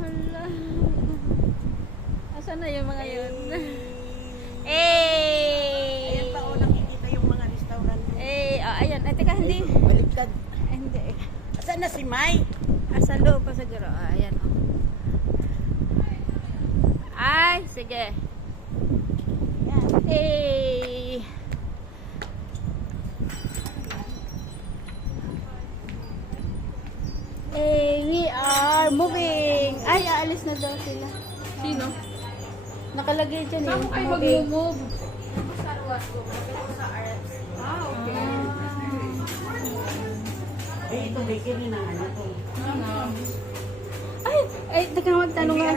Hala. Asan na yung mga yun? Ayan Eh! pa o nakikita yung mga restaurant. Eh, oh, ayan. Ay, teka, hindi. Baliktad. Ay, hindi. Asan na si Mai? Asa loob pa siguro. Ah, ayan, oh. Ay, sige. Yan. Eh! Eh, we are moving. Ay, aalis na daw sila. Sino? Nakalagay dyan Saan eh. mo kayo Moving. mag-move? Eh, ito bakery ng ano to. Ay, teka magtanong nga.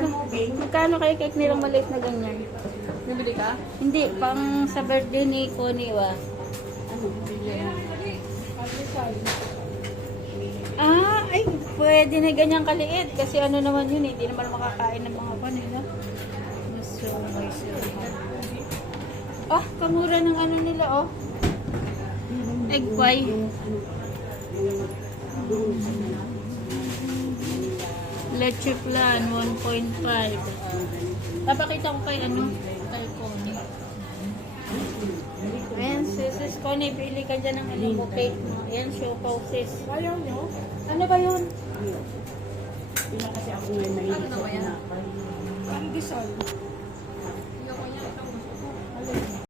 Magkano kayo cake nilang maliit na ganyan? Nabili ka? Hindi, pang sa birthday ni Connie wa. Ano? Ah, ay, pwede na ganyan kaliit. Kasi ano naman yun eh, hindi naman makakain ng mga panila. So, oh, kamura ng ano nila oh. Egg pie. Leche plan, 1.5. Papakita ko kay ano, kay Connie. Ayan, sis Connie, pili ka dyan ng ano mo, cake mo. Ayan, siopaw sis. Ayaw nyo? Ano ba yun? Pila kasi ako ngayon mahilig Ano sa ba yan? tinapay. Ang gisal. Ayaw ko niya. Itong gusto ko.